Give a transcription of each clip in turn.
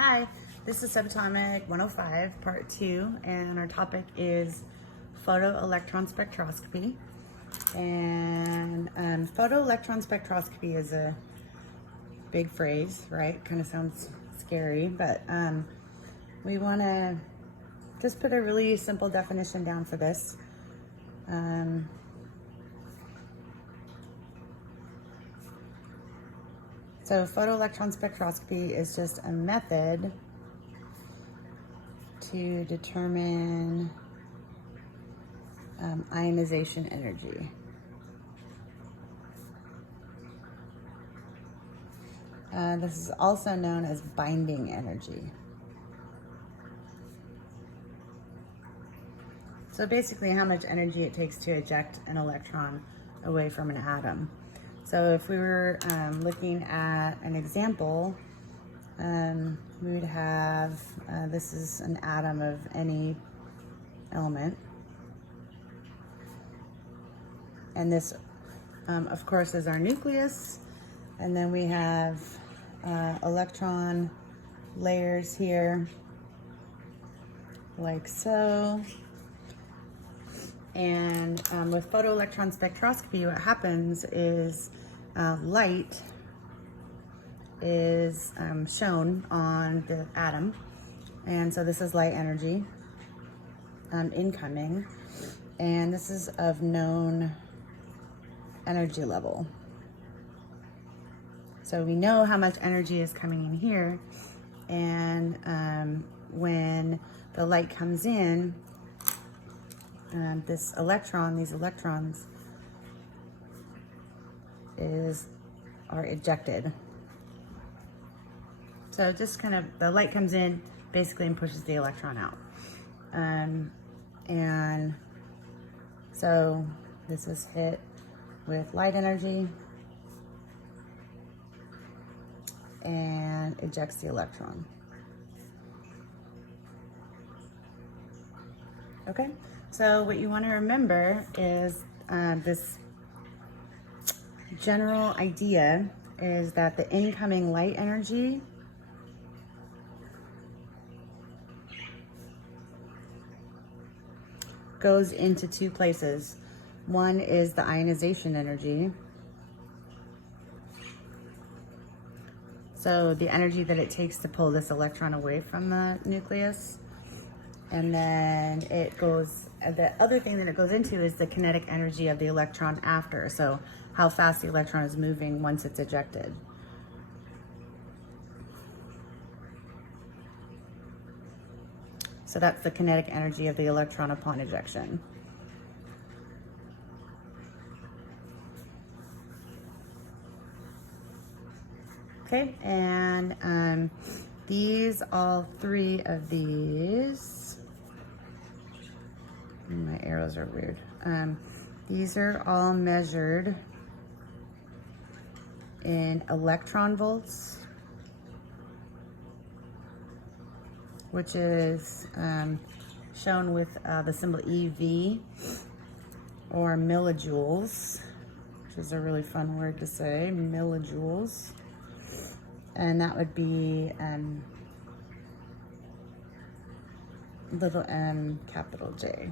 Hi, this is Subatomic 105, Part 2, and our topic is Photoelectron Spectroscopy. And Photoelectron Spectroscopy is a big phrase, right? Kind of sounds scary, but we want to just put a really simple definition down for this. So photoelectron spectroscopy is just a method to determine ionization energy. This is also known as binding energy. So basically how much energy it takes to eject an electron away from an atom. So if we were looking at an example, we would have, this is an atom of any element. And this, of course, is our nucleus. And then we have electron layers here, like so. And with photoelectron spectroscopy, what happens is light is shown on the atom. And so this is light energy incoming. And this is of known energy level. So we know how much energy is coming in here. And when the light comes in, these electrons are ejected. So just kind of, the light comes in basically and pushes the electron out. And so this is hit with light energy and ejects the electron. Okay, so what you want to remember is this general idea is that the incoming light energy goes into two places. One is the ionization energy. So the energy that it takes to pull this electron away from the nucleus. And then it goes, the other thing that it goes into is the kinetic energy of the electron after. So how fast the electron is moving once it's ejected. So that's the kinetic energy of the electron upon ejection. Okay, and all three of these, my arrows are weird. These are all measured in electron volts, which is shown with the symbol EV, or millijoules, which is a really fun word to say, millijoules. And that would be little m, capital J.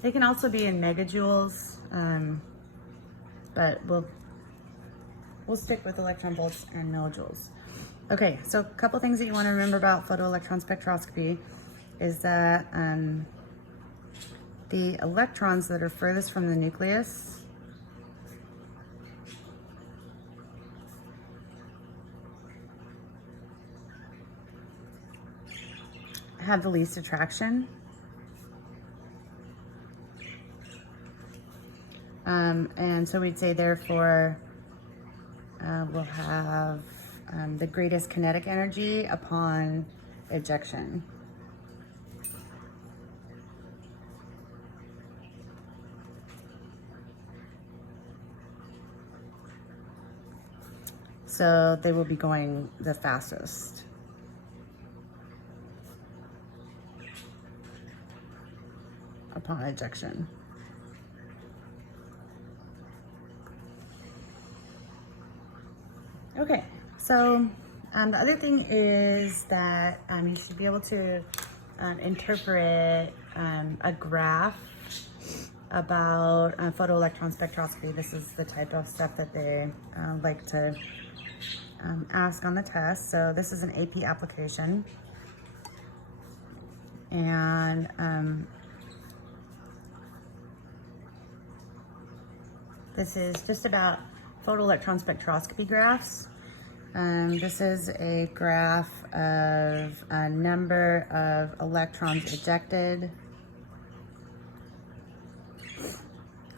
They can also be in megajoules, but we'll stick with electron volts and millijoules. Okay, so a couple things that you want to remember about photoelectron spectroscopy is that the electrons that are furthest from the nucleus have the least attraction. And so we'd say, therefore, we'll have the greatest kinetic energy upon ejection. So they will be going the fastest. Upon ejection. Okay, so The other thing is that you should be able to interpret a graph about photoelectron spectroscopy. This is the type of stuff that they like to ask on the test. So this is an AP application. And this is just about photoelectron spectroscopy graphs. This is a graph of a number of electrons ejected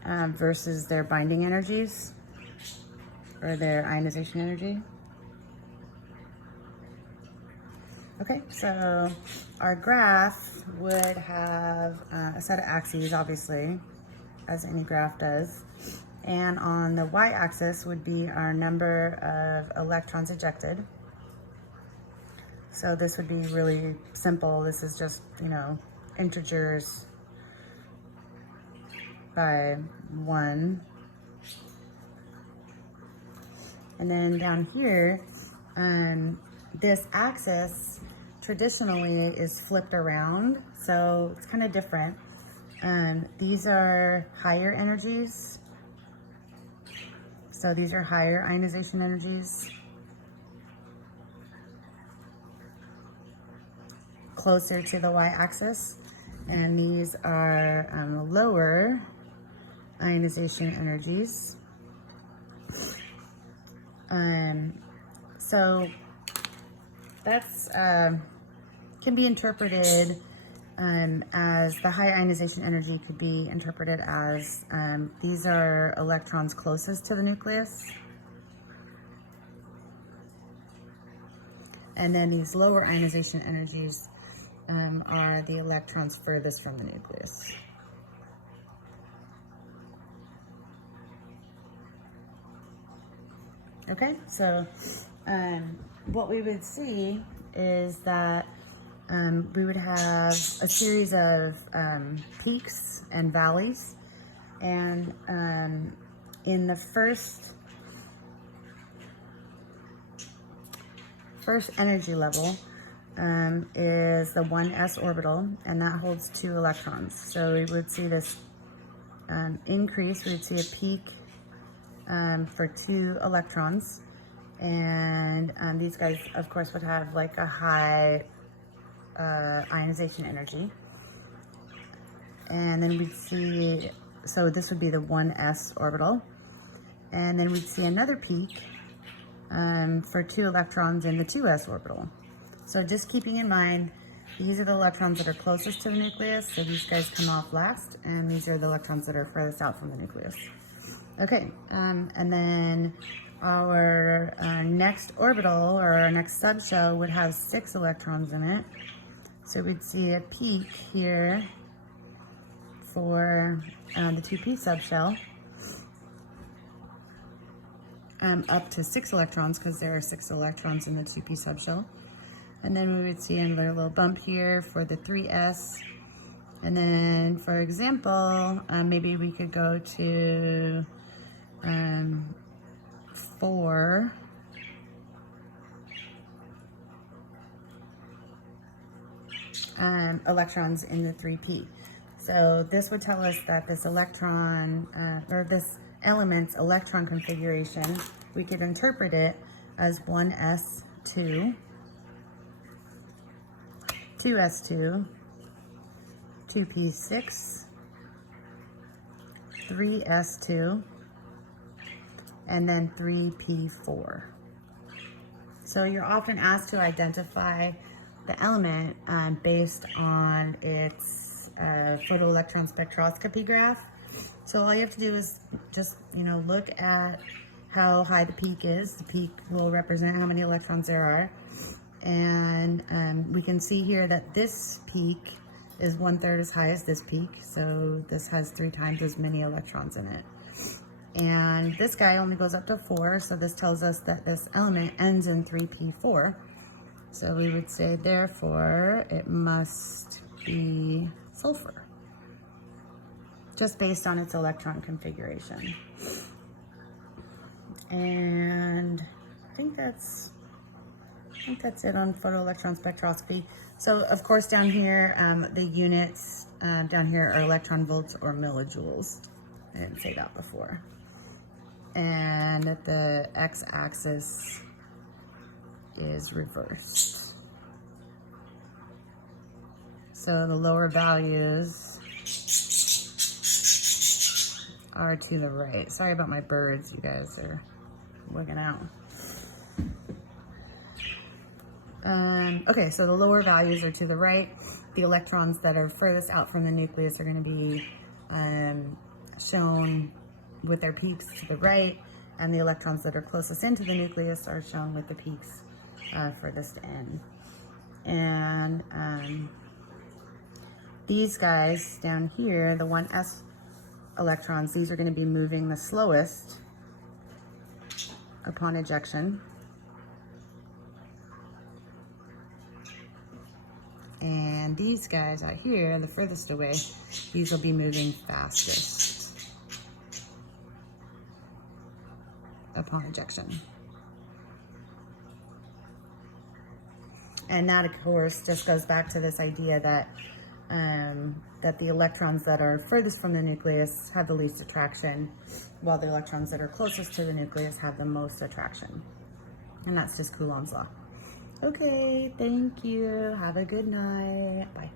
versus their binding energies or their ionization energy. Okay, so our graph would have a set of axes, obviously, as any graph does. And on the y-axis would be our number of electrons ejected. So this would be really simple. This is just, integers by 1. And then down here, this axis traditionally is flipped around, so it's kind of different. These are higher energies. So these are higher ionization energies, closer to the y-axis, and these are lower ionization energies. So that's can be interpreted as the high ionization energy could be interpreted as these are electrons closest to the nucleus, and then these lower ionization energies are the electrons furthest from the nucleus. Okay, so what we would see is that we would have a series of peaks and valleys, and in the first energy level is the 1s orbital, and that holds 2 electrons. So we would see this increase. We would see a peak for 2 electrons, and these guys, of course, would have like a high ionization energy. And then we'd see, so this would be the 1s orbital, and then we'd see another peak for 2 electrons in the 2s orbital. So just keeping in mind, these are the electrons that are closest to the nucleus, so these guys come off last, and these are the electrons that are furthest out from the nucleus. Okay, and then our next orbital, or our next subshell, would have 6 electrons in it. So we'd see a peak here for the 2p subshell, up to 6 electrons, because there are 6 electrons in the 2p subshell. And then we would see another little bump here for the 3s. And then, for example, maybe we could go to 4 electrons in the 3p. So this would tell us that this electron, or this element's electron configuration, we could interpret it as 1s2, 2s2, 2p6, 3s2, and then 3p4. So you're often asked to identify the element based on its photoelectron spectroscopy graph. So all you have to do is just, look at how high the peak is. The peak will represent how many electrons there are. And we can see here that this peak is 1/3 as high as this peak. So this has 3 times as many electrons in it. And this guy only goes up to 4. So this tells us that this element ends in 3p4. So we would say, therefore, it must be sulfur, just based on its electron configuration. And I think that's think that's it on photoelectron spectroscopy. So of course down here, the units down here are electron volts or millijoules. I didn't say that before. And the x-axis is reversed. So the lower values are to the right. Sorry about my birds, you guys are wigging out. Okay, so the lower values are to the right. The electrons that are furthest out from the nucleus are going to be shown with their peaks to the right, and the electrons that are closest into the nucleus are shown with the peaks furthest in. And these guys down here, the 1s electrons, these are going to be moving the slowest upon ejection. And these guys out here, the furthest away, these will be moving fastest upon ejection. And that, of course, just goes back to this idea that that the electrons that are furthest from the nucleus have the least attraction, while the electrons that are closest to the nucleus have the most attraction. And that's just Coulomb's law. Okay, thank you. Have a good night. Bye.